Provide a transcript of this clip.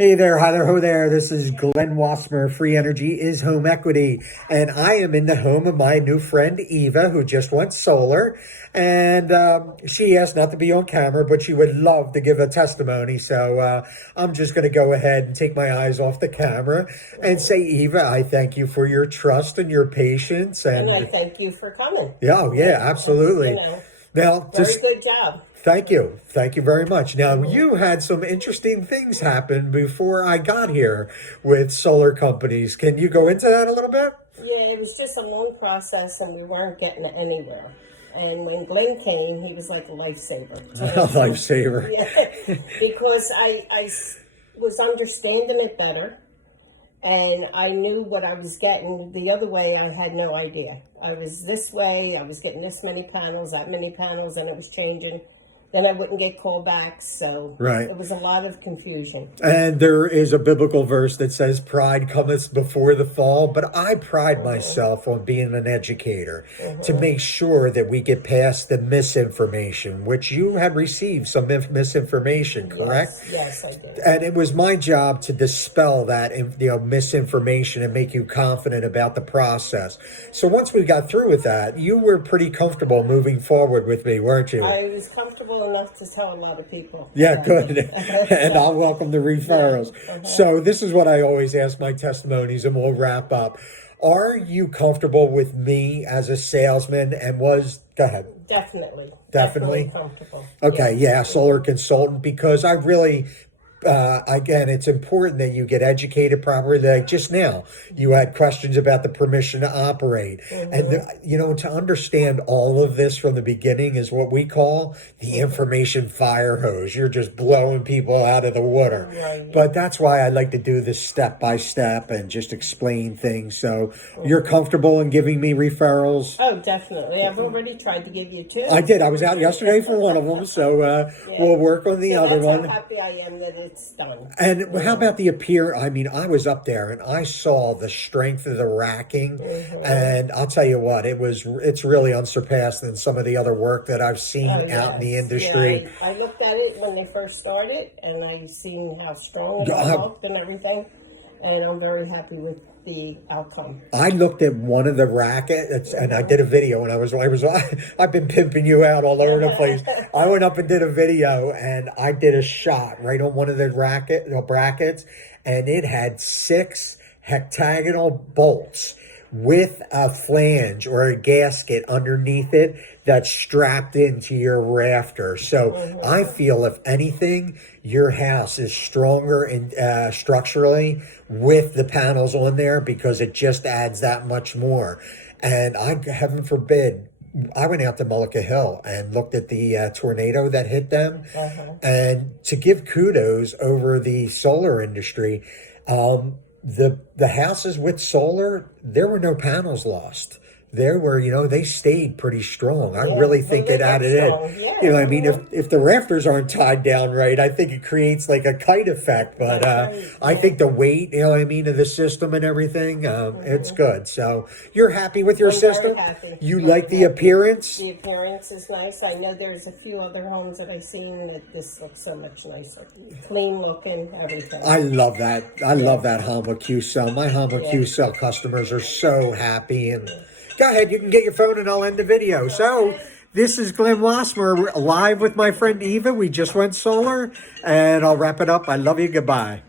Hey there, hi there, ho there. This is Glenn Wassmer. Free Energy is Home Equity. And I am in the home of my new friend, Eva, who just went solar. And she asked not to be on camera, but she would love to give a testimony. So I'm just going to go ahead and take my eyes off the camera and say, Eva, I thank you for your trust and your patience. And I thank you for coming. Yeah, absolutely. Now, very good job. Thank you. Thank you very much. Now, you had some interesting things happen before I got here with solar companies. Can you go into that a little bit? Yeah, it was just a long process and we weren't getting anywhere. And when Glenn came, he was like a lifesaver. A lifesaver. Yeah, because I was understanding it better. And I knew what I was getting. The other way, I had no idea. I was this way, I was getting this many panels, that many panels, and it was changing. Then I wouldn't get callbacks, so it was a lot of confusion. And there is a biblical verse that says, pride cometh before the fall, but I pride myself on being an educator to make sure that we get past the misinformation, which you had received some misinformation, correct? Yes, I did. And it was my job to dispel that misinformation and make you confident about the process. So once we got through with that, you were pretty comfortable moving forward with me, weren't you? I was comfortable enough to tell a lot of people. Yeah, good. And I'll welcome the referrals. So this is what I always ask my testimonies, and we'll wrap up. Are you comfortable with me as a salesman? And go ahead. Definitely comfortable. Okay, yeah, solar consultant, because I really... again, it's important that you get educated properly. Like just now, you had questions about the permission to operate. And, to understand all of this from the beginning is what we call the information fire hose. You're just blowing people out of the water. Right. But that's why I like to do this step by step and just explain things. So you're comfortable in giving me referrals? Oh, definitely. I've already tried to give you two. I did. I was out yesterday for one of them. So we'll work on the other one. How happy I am that it's done. And how about the appearance? I mean, I was up there and I saw the strength of the racking, and I'll tell you what, it's really unsurpassed in some of the other work that I've seen out in the industry. Yeah, I looked at it when they first started, and I seen how strong it looked and everything, and I'm very happy with the outcome. I looked at one of the rackets, and I did a video, and I've been pimping you out all over the place. I went up and did a video, and I did a shot right on one of the brackets, and it had 6 hectagonal bolts with a flange or a gasket underneath it that's strapped into your rafter. So I feel, if anything, your house is stronger in, structurally with the panels on there, because it just adds that much more. And heaven forbid, I went out to Mullica Hill and looked at the tornado that hit them. And to give kudos over the solar industry, the houses with solar, there were no panels lost. There were, they stayed pretty strong. I really think it added in. Yeah, I mean, if the rafters aren't tied down right, I think it creates like a kite effect. But I think the weight, of the system and everything, it's good. So you're happy with your system? Very happy. You like the appearance? The appearance is nice. I know there's a few other homes that I've seen that this looks so much nicer. Clean looking, everything. I love that. I love that Hama Q cell. My Hama Q cell customers are so happy. And go ahead, you can get your phone and I'll end the video. So this is Glenn Wassmer live with my friend Eva. We just went solar, and I'll wrap it up. I love you. Goodbye.